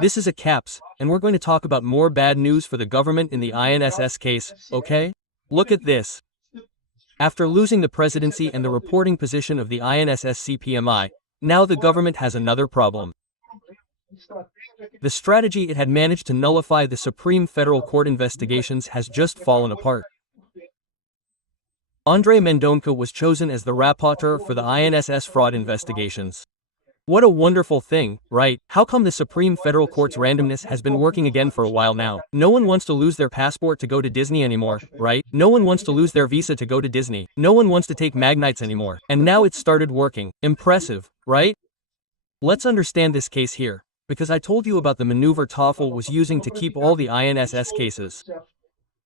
this is a caps, and we're going to talk about more bad news for the government in the INSS case, okay? Look at this. After losing the presidency and the reporting position of the INSS CPMI, now the government has another problem. The strategy it had managed to nullify the Supreme Federal Court investigations has just fallen apart. ANDRÉ MENDONÇA was chosen as the rapporteur for the INSS fraud investigations. What a wonderful thing, right? How come the Supreme Federal Court's randomness has been working again for a while now? No one wants to lose their passport to go to Disney anymore, right? No one wants to lose their visa to go to Disney. No one wants to take magnites anymore. And now it's started working. Impressive, right? Let's understand this case here, because I told you about the maneuver TOEFL was using to keep all the INSS cases.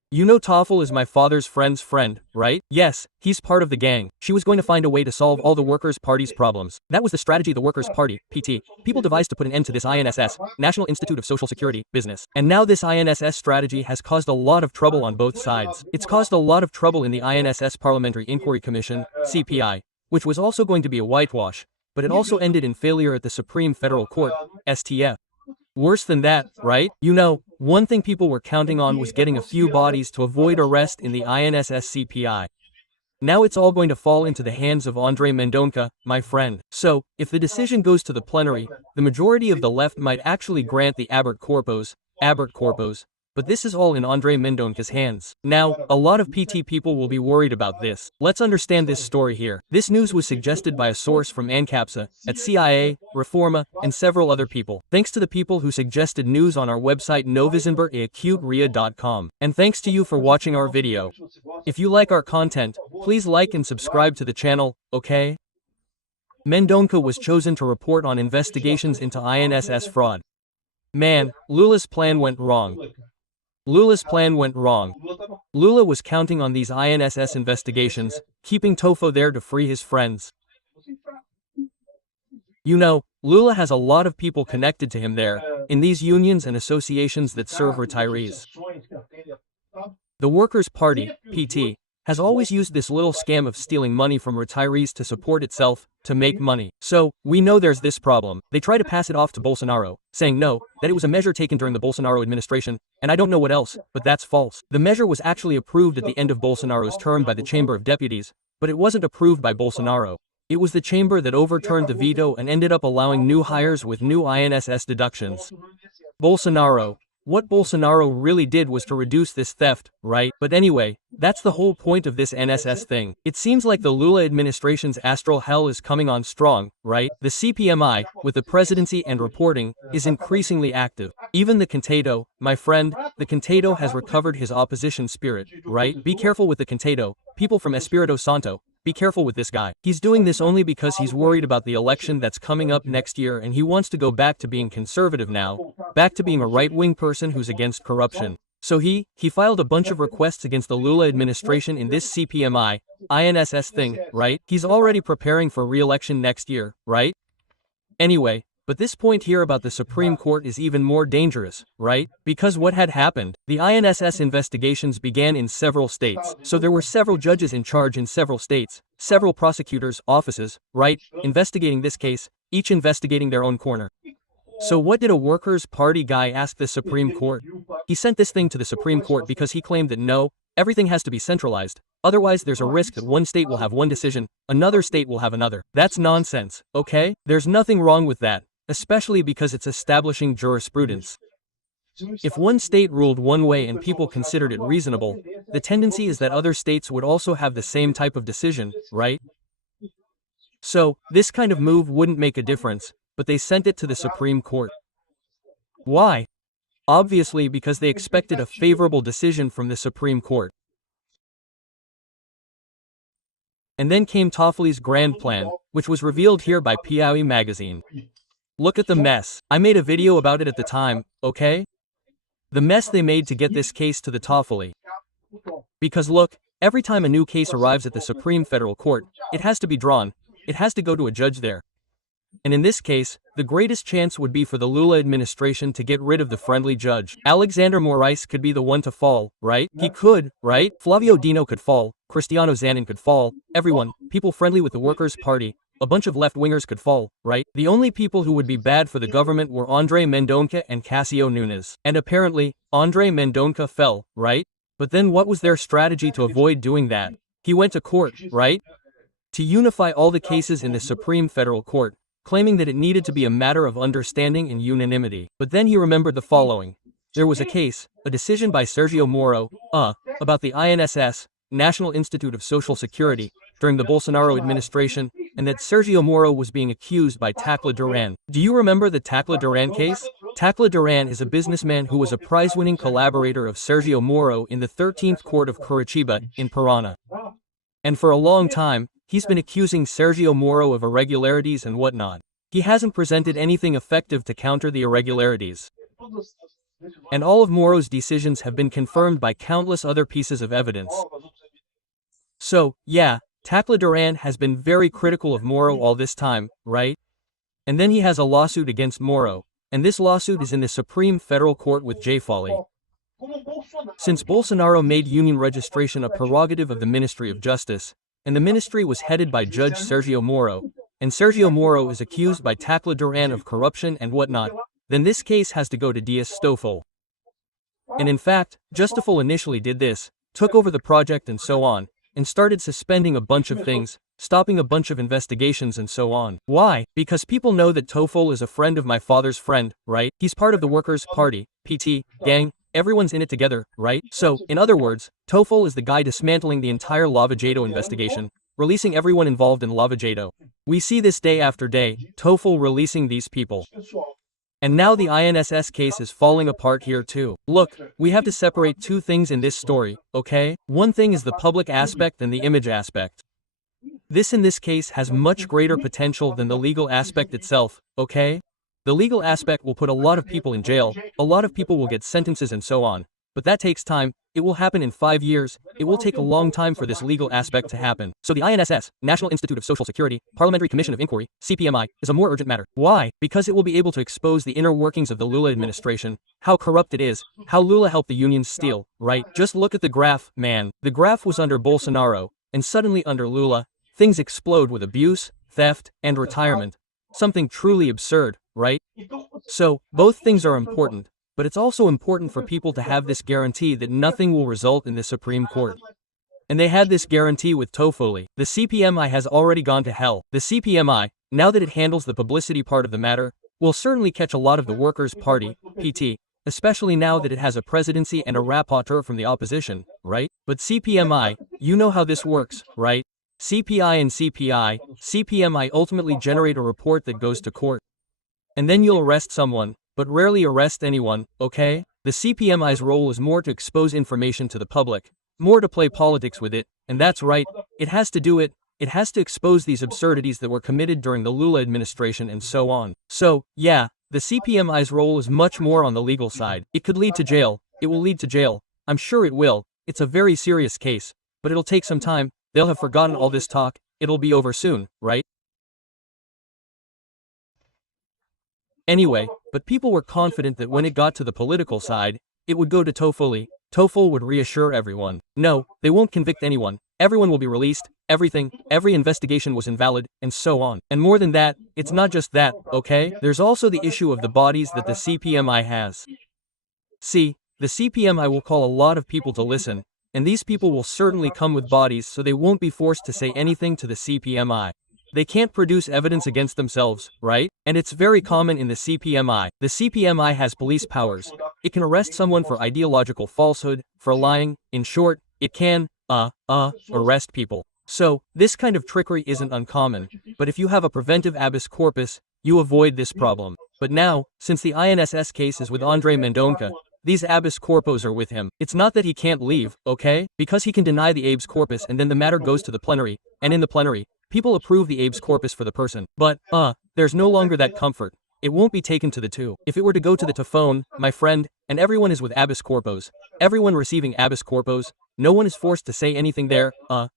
You know TOEFL is my father's friend's friend, right? Yes, he's part of the gang. She was going to find a way to solve all the Workers' Party's problems. That was the strategy the Workers' Party, PT, people devised to put an end to this INSS, National Institute of Social Security, business. And now this INSS strategy has caused a lot of trouble on both sides. It's caused a lot of trouble in the INSS Parliamentary Inquiry Commission, CPI, which was also going to be a whitewash, but it also ended in failure at the Supreme Federal Court, STF. Worse than that, right? You know, one thing people were counting on was getting a few bodies to avoid arrest in the INSS CPI. Now it's all going to fall into the hands of ANDRÉ MENDONÇA, my friend. So, if the decision goes to the plenary, the majority of the left might actually grant the habeas corpus, but this is all in ANDRÉ MENDONÇA's hands. Now, a lot of PT people will be worried about this. Let's understand this story here. This news was suggested by a source from ANCAPSA, at CIA, Reforma, and several other people. Thanks to the people who suggested news on our website novisember@acuteria.com. And thanks to you for watching our video. If you like our content, please like and subscribe to the channel, okay? MENDONÇA was chosen to report on investigations into INSS fraud. Man, Lula's plan went wrong. Lula's plan went wrong. Lula was counting on these INSS investigations, keeping Tofo there to free his friends. You know, Lula has a lot of people connected to him there, in these unions and associations that serve retirees. The Workers' Party, PT, has always used this little scam of stealing money from retirees to support itself, to make money. So, we know there's this problem. They try to pass it off to Bolsonaro, saying no, that it was a measure taken during the Bolsonaro administration, and I don't know what else, but that's false. The measure was actually approved at the end of Bolsonaro's term by the Chamber of Deputies, but it wasn't approved by Bolsonaro. It was the chamber that overturned the veto and ended up allowing new hires with new INSS deductions. What Bolsonaro really did was to reduce this theft, right? But anyway, that's the whole point of this NSS thing. It seems like the Lula administration's astral hell is coming on strong, right? The CPMI, with the presidency and reporting, is increasingly active. Even the Contado, my friend, the Contado has recovered his opposition spirit, right? Be careful with the Contado, people from Espirito Santo. Be careful with this guy. He's doing this only because he's worried about the election that's coming up next year and he wants to go back to being conservative now, back to being a right-wing person who's against corruption. So he filed a bunch of requests against the Lula administration in this CPMI, INSS thing, right? He's already preparing for re-election next year, right? Anyway, but this point here about the Supreme Court is even more dangerous, right? Because what had happened? The INSS investigations began in several states, so there were several judges in charge in several states, several prosecutors' offices, right, investigating this case, each investigating their own corner. So what did a Workers' Party guy ask the Supreme Court? He sent this thing to the Supreme Court because he claimed that no, everything has to be centralized. Otherwise there's a risk that one state will have one decision, another state will have another. That's nonsense, okay? There's nothing wrong with that, especially because it's establishing jurisprudence. If one state ruled one way and people considered it reasonable, the tendency is that other states would also have the same type of decision, right? So, this kind of move wouldn't make a difference, but they sent it to the Supreme Court. Why? Obviously because they expected a favorable decision from the Supreme Court. And then came Toffoli's grand plan, which was revealed here by Piauí magazine. Look at the mess. I made a video about it at the time, okay? The mess they made to get this case to the Toffoli. Because look, every time a new case arrives at the Supreme Federal Court, it has to be drawn, it has to go to a judge there. And in this case, the greatest chance would be for the Lula administration to get rid of the friendly judge. Alexander Moraes could be the one to fall, right? He could, right? Flavio Dino could fall, Cristiano Zanin could fall, everyone, people friendly with the Workers' Party, a bunch of left-wingers could fall, right? The only people who would be bad for the government were André Mendoña and Casio Nunes. And apparently, André Mendoña fell, right? But then what was their strategy to avoid doing that? He went to court, right? To unify all the cases in the Supreme Federal Court, claiming that it needed to be a matter of understanding and unanimity. But then he remembered the following. There was a case, a decision by Sergio Moro, about the INSS, National Institute of Social Security, during the Bolsonaro administration, and that Sergio Moro was being accused by Tacla Duran. Do you remember the Tacla Duran case? Tacla Duran is a businessman who was a prize-winning collaborator of Sergio Moro in the 13th Court of Curitiba, in Parana. And for a long time, he's been accusing Sergio Moro of irregularities and whatnot. He hasn't presented anything effective to counter the irregularities. And all of Moro's decisions have been confirmed by countless other pieces of evidence. So, yeah, Tacla Duran has been very critical of Moro all this time, right? And then he has a lawsuit against Moro, and this lawsuit is in the Supreme Federal Court with J. Foley. Since Bolsonaro made union registration a prerogative of the Ministry of Justice, and the ministry was headed by Judge Sergio Moro, and Sergio Moro is accused by Tacla Duran of corruption and whatnot, then this case has to go to Dias Stoffel. And in fact, Justofel initially did this, took over the project and so on, and started suspending a bunch of things, stopping a bunch of investigations and so on. Why? Because people know that Toffel is a friend of my father's friend, right? He's part of the Workers' Party, PT, gang, everyone's in it together, right? So, in other words, Toffel is the guy dismantling the entire Lava Jato investigation, releasing everyone involved in Lava Jato. We see this day after day, Toffel releasing these people. And now the INSS case is falling apart here too. Look, we have to separate two things in this story, okay? One thing is the public aspect and the image aspect. This in this case has much greater potential than the legal aspect itself, okay? The legal aspect will put a lot of people in jail, a lot of people will get sentences and so on. But that takes time, it will happen in 5 years, it will take a long time for this legal aspect to happen. So the INSS, National Institute of Social Security, Parliamentary Commission of Inquiry, CPMI, is a more urgent matter. Why? Because it will be able to expose the inner workings of the Lula administration, how corrupt it is, how Lula helped the unions steal, right? Just look at the graph, man. The graph was under Bolsonaro, and suddenly under Lula, things explode with abuse, theft, and retirement. Something truly absurd, right? So, both things are important. But it's also important for people to have this guarantee that nothing will result in the Supreme Court. And they had this guarantee with Toffoli. The CPMI has already gone to hell. The CPMI, now that it handles the publicity part of the matter, will certainly catch a lot of the Workers' Party, PT, especially now that it has a presidency and a rapporteur from the opposition, right? But CPMI, you know how this works, right? CPI and CPI, CPMI ultimately generate a report that goes to court. And then you'll arrest someone, but rarely arrest anyone, okay? The CPMI's role is more to expose information to the public, more to play politics with it, and that's right, it has to do it, it has to expose these absurdities that were committed during the Lula administration and so on. So, yeah, the CPMI's role is much more on the legal side. It could lead to jail, it will lead to jail, I'm sure it will, it's a very serious case, but it'll take some time, they'll have forgotten all this talk, it'll be over soon, right? Anyway, but people were confident that when it got to the political side, it would go to Toffoli. Toffel would reassure everyone. No, they won't convict anyone. Everyone will be released, every investigation was invalid, and so on. And more than that, it's not just that, okay? There's also the issue of the bodies that the CPMI has. See, the CPMI will call a lot of people to listen, and these people will certainly come with bodies so they won't be forced to say anything to the CPMI. They can't produce evidence against themselves, right? And it's very common in the CPMI. The CPMI has police powers. It can arrest someone for ideological falsehood, for lying. In short, it can, arrest people. So, this kind of trickery isn't uncommon. But if you have a preventive habeas corpus, you avoid this problem. But now, since the INSS case is with André Mendoña, these habeas corpus are with him. It's not that he can't leave, okay? Because he can deny the habeas corpus and then the matter goes to the plenary, and in the plenary, people approve the habeas corpus for the person. But, there's no longer that comfort. It won't be taken to the two. If it were to go to the telephone, my friend, and everyone is with habeas corpus, everyone receiving habeas corpus, no one is forced to say anything there,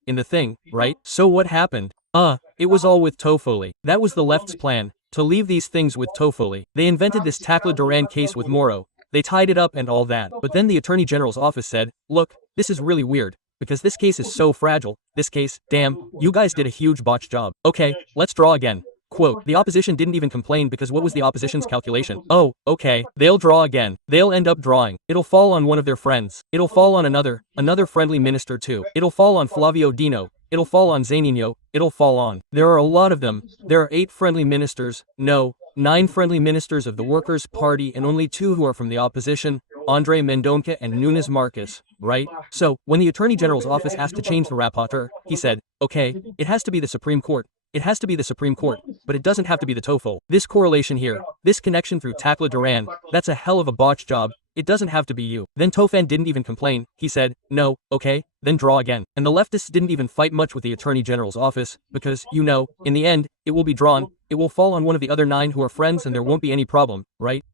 in the thing, right? So what happened? It was all with Toffoli. That was the left's plan, to leave these things with Toffoli. They invented this Tacla Duran case with Moro. They tied it up and all that. But then the Attorney General's office said, look, this is really weird. because this case is so fragile. This case, damn, you guys did a huge botch job. Okay, let's draw again. Quote, the opposition didn't even complain because what was the opposition's calculation? Oh, okay, they'll draw again. They'll end up drawing. It'll fall on one of their friends. It'll fall on another friendly minister too. It'll fall on Flavio Dino. It'll fall on Zaninho. It'll fall on. There are a lot of them. There are 8 friendly ministers. No, 9 friendly ministers of the Workers' Party and only 2 who are from the opposition, ANDRÉ MENDONÇA and Nunes Marques, right? So, when the Attorney General's office asked to change the rapporteur, he said, okay, it has to be the Supreme Court. It has to be the Supreme Court, but it doesn't have to be the TOEFL. This correlation here, this connection through Tacla Duran, that's a hell of a botch job. It doesn't have to be you. Then Tofan didn't even complain. He said, no, okay, then draw again. And the leftists didn't even fight much with the Attorney General's office, because, you know, in the end, it will be drawn, it will fall on one of the other 9 who are friends and there won't be any problem, right?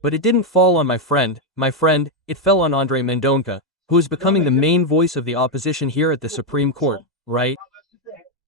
But it didn't fall on my friend, it fell on ANDRÉ MENDONÇA, who is becoming the main voice of the opposition here at the Supreme Court, right?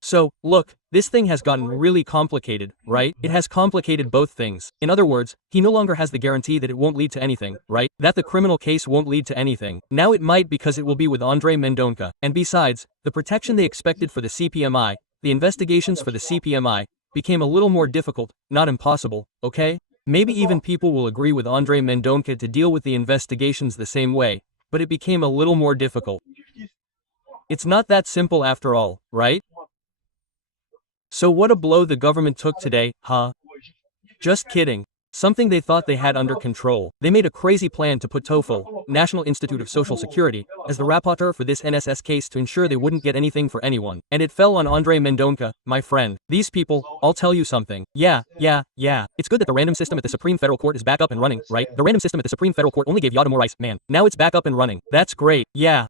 So, look, this thing has gotten really complicated, right? It has complicated both things. In other words, he no longer has the guarantee that it won't lead to anything, right? That the criminal case won't lead to anything. Now it might because it will be with ANDRÉ MENDONÇA. And besides, the protection they expected for the CPMI, the investigations for the CPMI, became a little more difficult, not impossible, okay? Maybe even people will agree with ANDRÉ MENDONÇA to deal with the investigations the same way, but it became a little more difficult. It's not that simple after all, right? So what a blow the government took today, huh? Just kidding. Something they thought they had under control. They made a crazy plan to put TOEFL, National Institute of Social Security, as the rapporteur for this NSS case to ensure they wouldn't get anything for anyone. And it fell on ANDRÉ MENDONÇA, my friend. These people, I'll tell you something. Yeah. It's good that the random system at the Supreme Federal Court is back up and running, right? The random system at the Supreme Federal Court only gave Yada more rice, man. Now it's back up and running. That's great. Yeah.